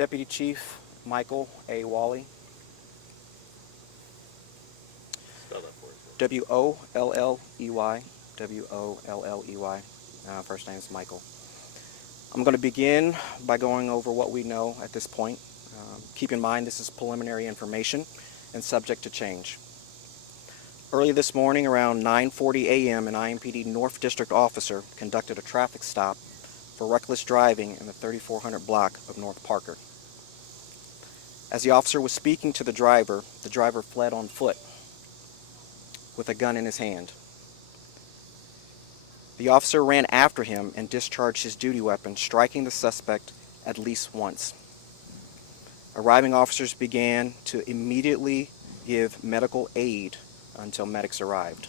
Deputy Chief Michael A. Wally. Spell that for us. W-O-L-L-E-Y. W-O-L-L-E-Y. First name is Michael. I'm going to begin by going over what we know at this point. Keep in mind this is preliminary information and subject to change. Early this morning around 9:40 a.m. an IMPD North District officer conducted a traffic stop for reckless driving in the 3400 block of North Parker. As the officer was speaking to the driver fled on foot with a gun in his hand. The officer ran after him and discharged his duty weapon, striking the suspect at least once. Arriving officers began to immediately give medical aid until medics arrived.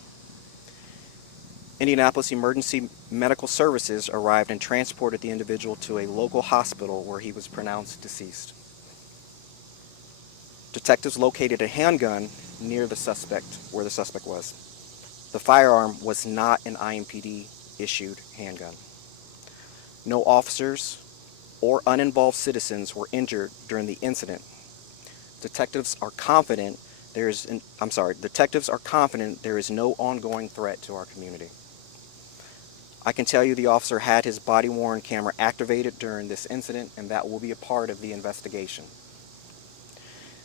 Indianapolis Emergency Medical Services arrived and transported the individual to a local hospital where he was pronounced deceased. Detectives located a handgun near the suspect, where the suspect was. The firearm was not an IMPD-issued handgun. No officers or uninvolved citizens were injured during the incident. Detectives are confident there is no ongoing threat to our community. I can tell you the officer had his body-worn camera activated during this incident, and that will be a part of the investigation.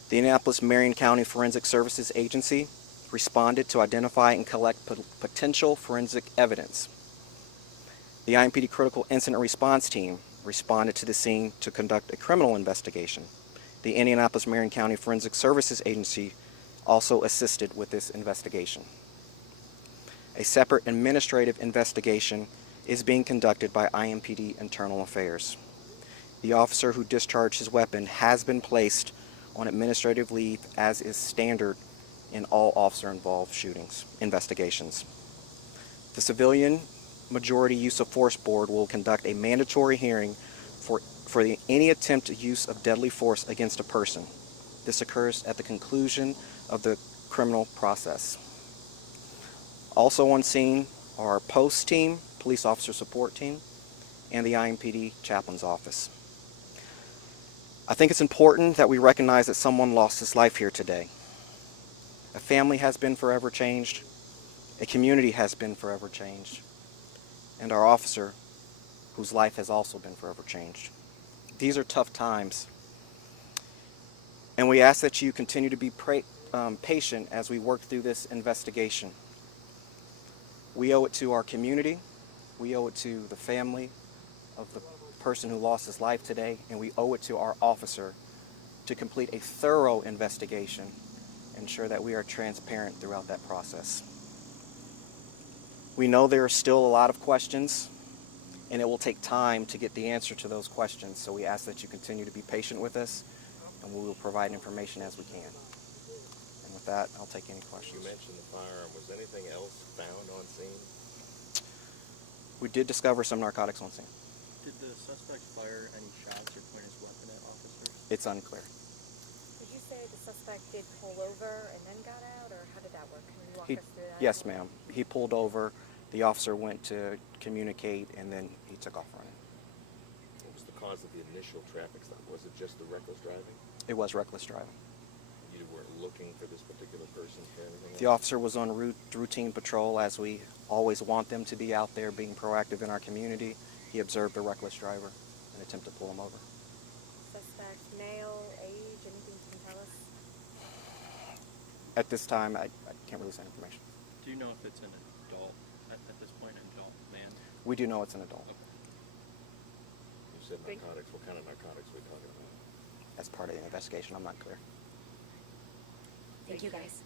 The Indianapolis-Marion County Forensic Services Agency responded to identify and collect potential forensic evidence. The IMPD Critical Incident Response Team responded to the scene to conduct a criminal investigation. The Indianapolis-Marion County Forensic Services Agency also assisted with this investigation. A separate administrative investigation is being conducted by IMPD Internal Affairs. The officer who discharged his weapon has been placed on administrative leave, as is standard in all officer-involved shootings investigations. The Civilian Majority Use of Force Board will conduct a mandatory hearing for any attempted use of deadly force against a person. This occurs at the conclusion of the criminal process. Also on scene are our post team, police officer support team, and the IMPD chaplain's office. I think it's important that we recognize that someone lost his life here today. A family has been forever changed, a community has been forever changed, and our officer, whose life has also been forever changed. These are tough times, and we ask that you continue to be patient as we work through this investigation. We owe it to our community, we owe it to the family of the person who lost his life today, and we owe it to our officer to complete a thorough investigation and ensure that we are transparent throughout that process. We know there are still a lot of questions, and it will take time to get the answer to those questions, so we ask that you continue to be patient with us, and we will provide information as we can. And with that, I'll take any questions. You mentioned the firearm. Was anything else found on scene? We did discover some narcotics on scene. Did the suspect fire any shots or point his weapon at officers? It's unclear. Did you say the suspect did pull over and then got out, or how did that work? Can you walk us through that? Yes, ma'am. He pulled over, the officer went to communicate, and then he took off running. What was the cause of the initial traffic stop? Was it just the reckless driving? It was reckless driving. You weren't looking for this particular person for anything else? The officer was on routine patrol, as we always want them to be out there being proactive in our community. He observed a reckless driver and attempted to pull him over. Suspect, male, age, anything you can tell us? At this time, I can't release that information. Do you know if it's an adult, at this point, an adult man? We do know it's an adult. Okay. You said narcotics. What kind of narcotics were we talking about? As part of the investigation, I'm not clear. Thank you, guys.